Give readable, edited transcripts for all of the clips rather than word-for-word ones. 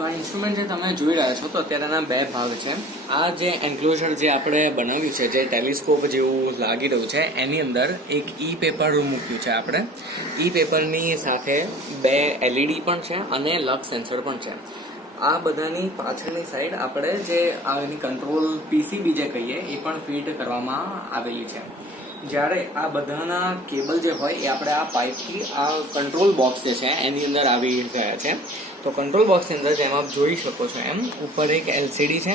તો આ ઇન્સ્ટ્રુમેન્ટ જે તમે જોઈ રહ્યા છો તો અત્યારે એના બે ભાગ છે. આ જે એન્ક્લોઝર જે આપણે બનાવ્યું છે, જે ટેલિસ્કોપ જેવું લાગી રહ્યું છે, એની અંદર એક ઈ પેપર મૂક્યું છે આપણે. ઈ પેપરની સાથે બે LED પણ છે અને લક્ષ સેન્સર પણ છે. આ બધાની પાછળની સાઈડ આપણે જે એની કંટ્રોલ PCB જે કહીએ એ પણ ફિટ કરવામાં આવેલી છે. જ્યારે આ બધાના કેબલ જે હોય એ આપણે આ પાઇપથી આ કંટ્રોલ બોક્સ જે છે એની અંદર આવી ગયા છે. તો કંટ્રોલ બોક્સની અંદર જેમ આપ જોઈ શકો છો એમ ઉપર એક LCD છે.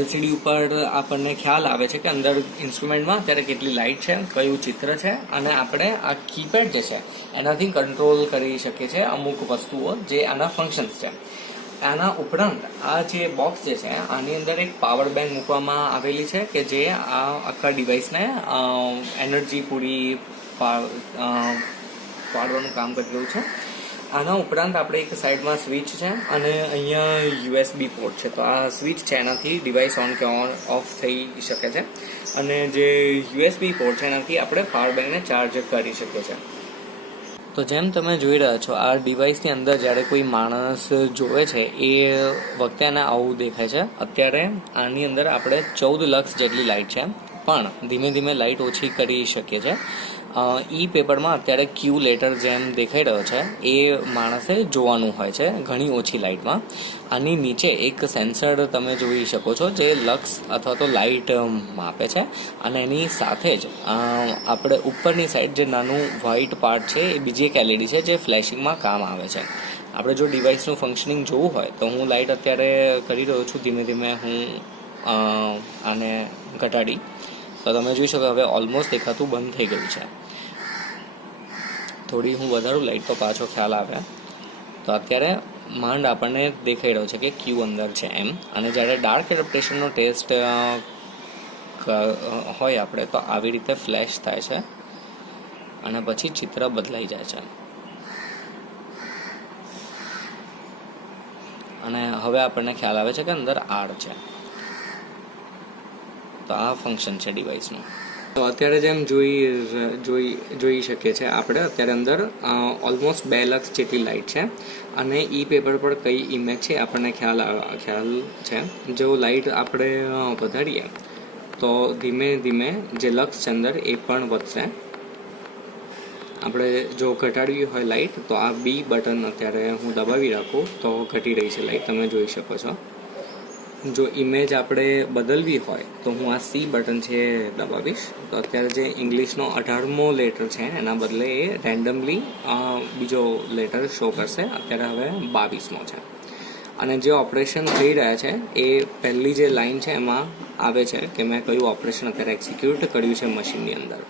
LCD ઉપર આપણને ખ્યાલ આવે છે કે અંદર ઇન્સ્ટ્રુમેન્ટમાં અત્યારે કેટલી લાઇટ છે, કયું ચિત્ર છે, અને આપણે આ કીપેડ જે છે એનાથી કંટ્રોલ કરી શકીએ છીએ અમુક વસ્તુઓ જે આના ફંક્શન્સ છે. આના ઉપરાંત આ જે બોક્સ જે છે આની અંદર એક પાવર બેંક મૂકવામાં આવેલી છે કે જે આ આખા ડિવાઇસને એનર્જી પૂરી પાડવાનું કામ કરી રહ્યું છે. આના ઉપરાંત આપણે એક સાઈડમાં સ્વિચ છે અને અહીંયા USB પોર્ટ છે. તો આ સ્વિચ છે એનાથી ડિવાઇસ ઓન કે ઓફ થઈ શકે છે અને જે USB પોર્ટ છે એનાથી આપણે પાવર બેંકને ચાર્જ કરી શકીએ છીએ. તો જેમ તમે જોઈ રહ્યા છો આ ડિવાઇસની અંદર જ્યારે કોઈ માણસ જોવે છે એ વખતે એને આવું દેખાય છે. અત્યારે આની અંદર આપણે 14 લક્ષ જેટલી લાઇટ છે, પણ ધીમે ધીમે લાઇટ ઓછી કરી શકીએ છીએ. ઈ પેપરમાં અત્યારે ક્યુ લેટર જેમ દેખાઈ રહ્યો છે એ માણસે જોવાનું હોય છે ઘણી ઓછી લાઇટમાં. આની નીચે એક સેન્સર તમે જોઈ શકો છો જે લક્ષ અથવા તો લાઇટ માપે છે અને એની સાથે જ આપણે ઉપરની સાઈડ જે નાનું વ્હાઇટ પાર્ટ છે એ બીજી એક LED છે જે ફ્લેશિંગમાં કામ આવે છે. આપણે જો ડિવાઇસનું ફંક્શનિંગ જોવું હોય તો હું લાઇટ અત્યારે કરી રહ્યો છું, ધીમે ધીમે હું આને ઘટાડી તો તમે જોઈ શકો હવે ઓલમોસ્ટ દેખાતું બંધ થઈ ગયું છે. થોડી હું વધારું લાઇટ તો પાછો ખ્યાલ આવે. તો અત્યારે માંડ આપણને દેખાઈ રહ્યો છે કે ક્યુ અંદર છે એમ. અને જ્યારે ડાર્ક એડપ્ટેશનનો ટેસ્ટ હોય આપણે તો આવી રીતે ફ્લેશ થાય છે અને પછી ચિત્ર બદલાઈ જાય છે. અને હવે આપણને ખ્યાલ આવે છે કે અંદર R છે. તો આ ફંક્શન છે ડિવાઇસનું. તો અત્યારે જેમ જોઈ શકીએ છીએ આપણે અત્યારે અંદર ઓલમોસ્ટ 2 લક્ષ જેટલી લાઇટ છે અને ઈ પેપર પર કઈ ઇમેજ છે આપણને ખ્યાલ છે. જો લાઇટ આપણે વધારીએ તો ધીમે ધીમે જે લક્ષ છે અંદર એ પણ વધશે. આપણે જો ઘટાડવી હોય લાઇટ તો આ B બટન અત્યારે હું દબાવી રાખું તો ઘટી રહી છે લાઇટ, તમે જોઈ શકો છો. જો ઇમેજ આપણે બદલવી હોય તો હું આ C બટન છે દબાવીશ તો અત્યારે જે ઇંગ્લિશનો 18મો લેટર છે એના બદલે એ રેન્ડમલી બીજો લેટર શો કરશે. અત્યારે હવે 22મો છે. અને જે ઓપરેશન થઈ રહ્યા છે એ પહેલી જે લાઇન છે એમાં આવે છે કે મેં કયું ઓપરેશન અત્યારે એક્ઝિક્યુટ કર્યું છે મશીનની અંદર.